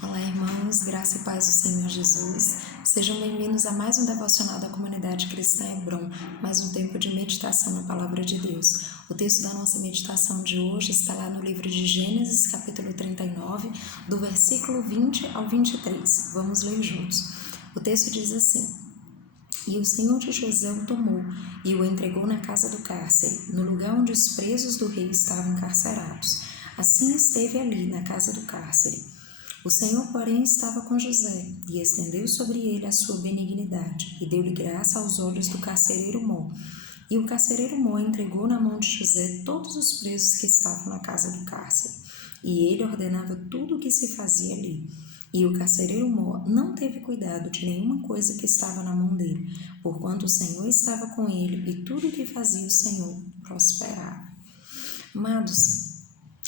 Olá, irmãos, graça e paz do Senhor Jesus. Sejam bem-vindos a mais um devocional da comunidade cristã Hebron, mais um tempo de meditação na palavra de Deus. O texto da nossa meditação de hoje está lá no livro de Gênesis, capítulo 39, do versículo 20 ao 23. Vamos ler juntos. O texto diz assim: E o Senhor de José o tomou e o entregou na casa do cárcere, no lugar onde os presos do rei estavam encarcerados. Assim esteve ali, na casa do cárcere. O Senhor, porém, estava com José, e estendeu sobre ele a sua benignidade, e deu-lhe graça aos olhos do carcereiro Mó. E o carcereiro Mó entregou na mão de José todos os presos que estavam na casa do cárcere, e ele ordenava tudo o que se fazia ali. E o carcereiro Mó não teve cuidado de nenhuma coisa que estava na mão dele, porquanto o Senhor estava com ele, e tudo o que fazia o Senhor prosperava. Amados,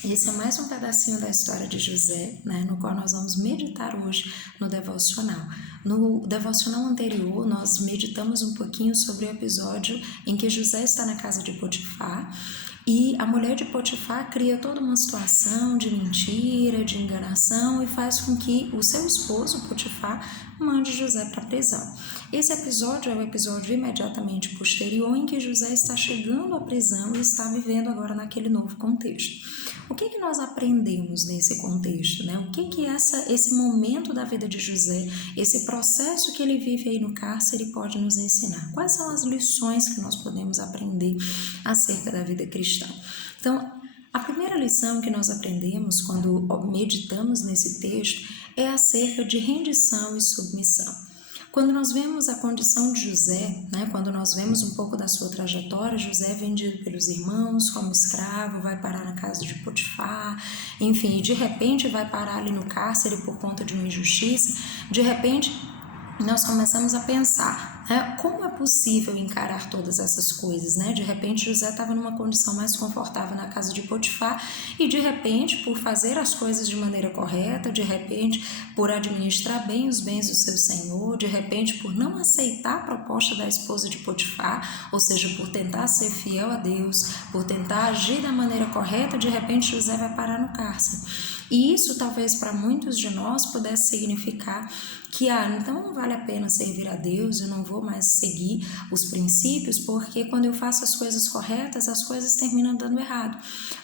esse é mais um pedacinho da história de José, no qual nós vamos meditar hoje no devocional. No devocional anterior, nós meditamos um pouquinho sobre o episódio em que José está na casa de Potifar e a mulher de Potifar cria toda uma situação de mentira, de enganação e faz com que o seu esposo, Potifar, mande José para a prisão. Esse episódio é o episódio imediatamente posterior em que José está chegando à prisão e está vivendo agora naquele novo contexto. O que nós aprendemos nesse contexto? O que esse momento da vida de José, esse processo que ele vive aí no cárcere pode nos ensinar? Quais são as lições que nós podemos aprender acerca da vida cristã? Então, a primeira lição que nós aprendemos quando meditamos nesse texto é acerca de rendição e submissão. Quando nós vemos a condição de José, quando nós vemos um pouco da sua trajetória, José é vendido pelos irmãos como escravo, vai parar na casa de Potifar, enfim, e de repente vai parar ali no cárcere por conta de uma injustiça. De repente nós começamos a pensar, como é possível encarar todas essas coisas, De repente José estava numa condição mais confortável na casa de Potifar e de repente, por fazer as coisas de maneira correta, de repente por administrar bem os bens do seu senhor, de repente por não aceitar a proposta da esposa de Potifar, ou seja, por tentar ser fiel a Deus, por tentar agir da maneira correta, de repente José vai parar no cárcere. E isso talvez para muitos de nós pudesse significar que, então não vale a pena servir a Deus, eu não vou mais seguir os princípios, porque quando eu faço as coisas corretas, as coisas terminam dando errado.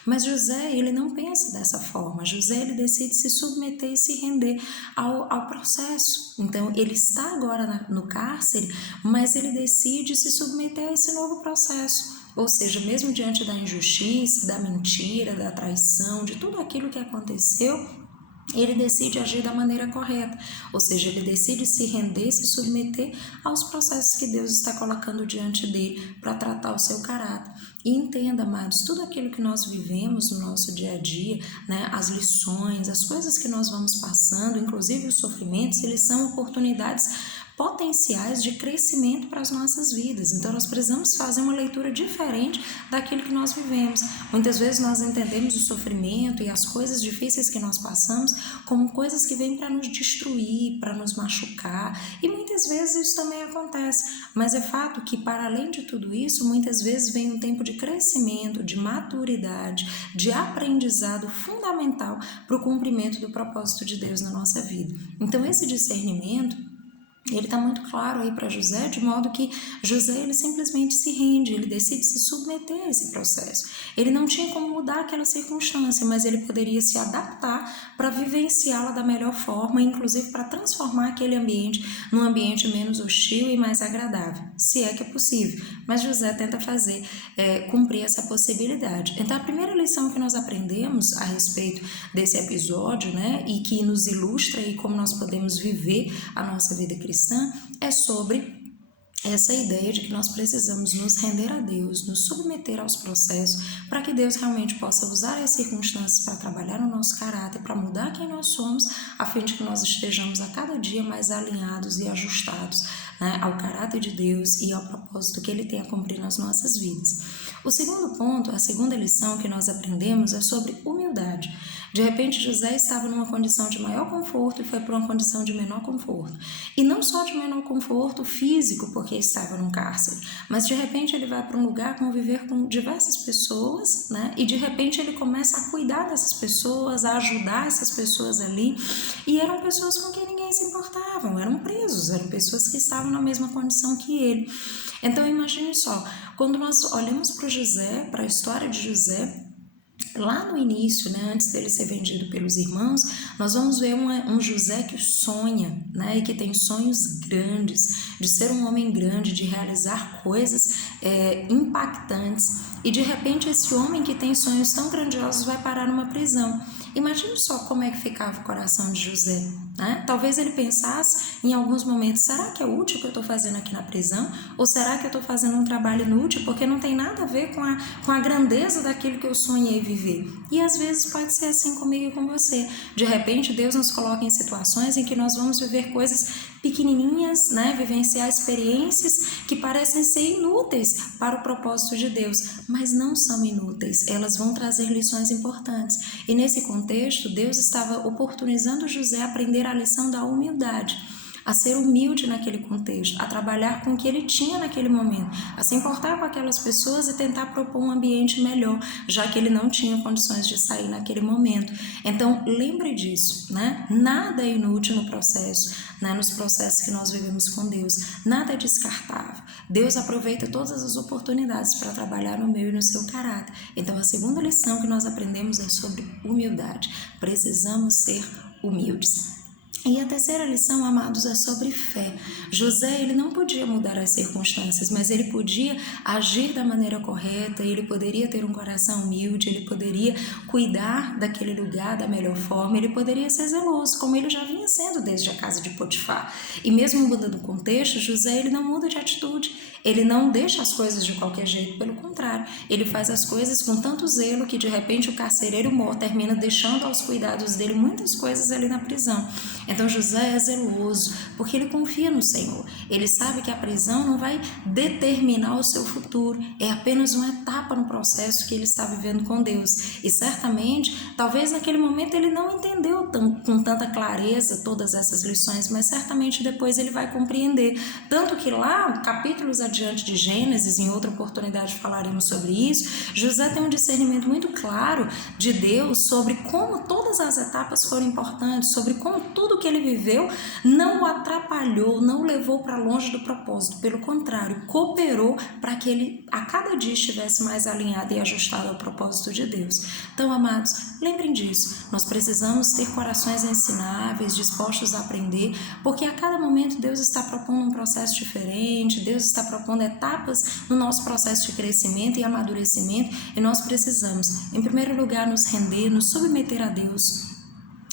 Mas José, ele não pensa dessa forma. José, ele decide se submeter e se render ao processo. Então, ele está agora no cárcere, mas ele decide se submeter a esse novo processo. Ou seja, mesmo diante da injustiça, da mentira, da traição, de tudo aquilo que aconteceu, ele decide agir da maneira correta, ou seja, ele decide se render, se submeter aos processos que Deus está colocando diante dele para tratar o seu caráter. E entenda, amados, tudo aquilo que nós vivemos no nosso dia a dia, as lições, as coisas que nós vamos passando, inclusive os sofrimentos, eles são oportunidades potenciais de crescimento para as nossas vidas. Então nós precisamos fazer uma leitura diferente daquilo que nós vivemos. Muitas vezes nós entendemos o sofrimento e as coisas difíceis que nós passamos como coisas que vêm para nos destruir, para nos machucar, e muitas vezes isso também acontece, mas é fato que para além de tudo isso, muitas vezes vem um tempo de crescimento, de maturidade, de aprendizado fundamental para o cumprimento do propósito de Deus na nossa vida. Então esse discernimento, ele está muito claro aí para José, de modo que José, ele simplesmente se rende, ele decide se submeter a esse processo. Ele não tinha como mudar aquela circunstância, mas ele poderia se adaptar para vivenciá-la da melhor forma, inclusive para transformar aquele ambiente num ambiente menos hostil e mais agradável, se é que é possível. Mas José tenta cumprir essa possibilidade. Então, a primeira lição que nós aprendemos a respeito desse episódio, e que nos ilustra aí como nós podemos viver a nossa vida cristã, é sobre essa ideia de que nós precisamos nos render a Deus, nos submeter aos processos, para que Deus realmente possa usar as circunstâncias para trabalhar no nosso caráter, para mudar quem nós somos, a fim de que nós estejamos a cada dia mais alinhados e ajustados né, ao caráter de Deus e ao propósito que Ele tem a cumprir nas nossas vidas. O segundo ponto, a segunda lição que nós aprendemos é sobre humildade. De repente, José estava numa condição de maior conforto e foi para uma condição de menor conforto. E não só de menor conforto físico, porque estava num cárcere, mas de repente ele vai para um lugar conviver com diversas pessoas, né? E de repente ele começa a cuidar dessas pessoas, a ajudar essas pessoas ali. E eram pessoas com quem ninguém se importava, eram presos, eram pessoas que estavam na mesma condição que ele. Então imagine só, quando nós olhamos para José, para a história de José, lá no início, né, antes dele ser vendido pelos irmãos, nós vamos ver um José que sonha, né, e que tem sonhos grandes, de ser um homem grande, de realizar coisas impactantes. E de repente esse homem que tem sonhos tão grandiosos vai parar numa prisão. Imagine só como é que ficava o coração de José, né? Talvez ele pensasse em alguns momentos, será que é útil o que eu estou fazendo aqui na prisão? Ou será que eu estou fazendo um trabalho inútil porque não tem nada a ver com a grandeza daquilo que eu sonhei viver? E às vezes pode ser assim comigo e com você. De repente Deus nos coloca em situações em que nós vamos viver coisas pequenininhas, né? Vivenciar experiências que parecem ser inúteis para o propósito de Deus, mas não são inúteis, elas vão trazer lições importantes. E nesse contexto, Deus estava oportunizando José a aprender a lição da humildade, a ser humilde naquele contexto, a trabalhar com o que ele tinha naquele momento, a se importar com aquelas pessoas e tentar propor um ambiente melhor, já que ele não tinha condições de sair naquele momento. Então, lembre disso, né? Nada é inútil no processo, né? Nos processos que nós vivemos com Deus, nada é descartável. Deus aproveita todas as oportunidades para trabalhar no meu e no seu caráter. Então, a segunda lição que nós aprendemos é sobre humildade. Precisamos ser humildes. E a terceira lição, amados, é sobre fé. José, ele não podia mudar as circunstâncias, mas ele podia agir da maneira correta, ele poderia ter um coração humilde, ele poderia cuidar daquele lugar da melhor forma, ele poderia ser zeloso, como ele já vinha sendo desde a casa de Potifar. E mesmo mudando o contexto, José, ele não muda de atitude, ele não deixa as coisas de qualquer jeito, pelo contrário, ele faz as coisas com tanto zelo que de repente o carcereiro mor termina deixando aos cuidados dele muitas coisas ali na prisão. Então José é zeloso, porque ele confia no Senhor. Ele sabe que a prisão não vai determinar o seu futuro, é apenas uma etapa no processo que ele está vivendo com Deus. E certamente, talvez naquele momento ele não entendeu com tanta clareza todas essas lições, mas certamente depois ele vai compreender. Tanto que lá, capítulos adiante de Gênesis, em outra oportunidade falaremos sobre isso, José tem um discernimento muito claro de Deus sobre como todas as etapas foram importantes, sobre como tudo que ele viveu não o atrapalhou, não o levou para longe do propósito, pelo contrário, cooperou para que ele a cada dia estivesse mais alinhado e ajustado ao propósito de Deus. Então, amados, lembrem disso, nós precisamos ter corações ensináveis, dispostos a aprender, porque a cada momento Deus está propondo um processo diferente, Deus está propondo etapas no nosso processo de crescimento e amadurecimento, e nós precisamos, em primeiro lugar, nos render, nos submeter a Deus,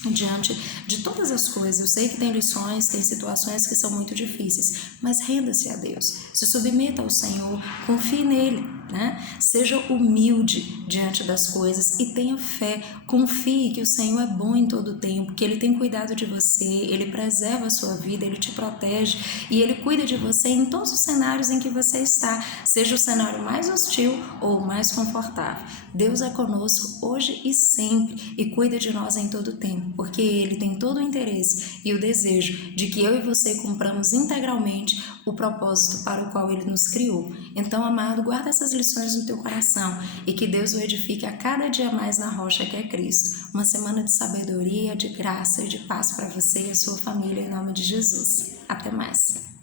diante de todas as coisas. Eu sei que tem lições, tem situações que são muito difíceis, mas renda-se a Deus, se submeta ao Senhor, confie nele, né? Seja humilde diante das coisas e tenha fé, confie que o Senhor é bom em todo o tempo, que Ele tem cuidado de você, Ele preserva a sua vida, Ele te protege e Ele cuida de você em todos os cenários em que você está, seja o cenário mais hostil ou o mais confortável. Deus é conosco hoje e sempre e cuida de nós em todo o tempo, porque Ele tem todo o interesse e o desejo de que eu e você cumpramos integralmente o propósito para o qual Ele nos criou. Então, amado, guarda essas lições no teu coração e que Deus o edifique a cada dia mais na rocha que é Cristo. Uma semana de sabedoria, de graça e de paz para você e a sua família em nome de Jesus. Até mais.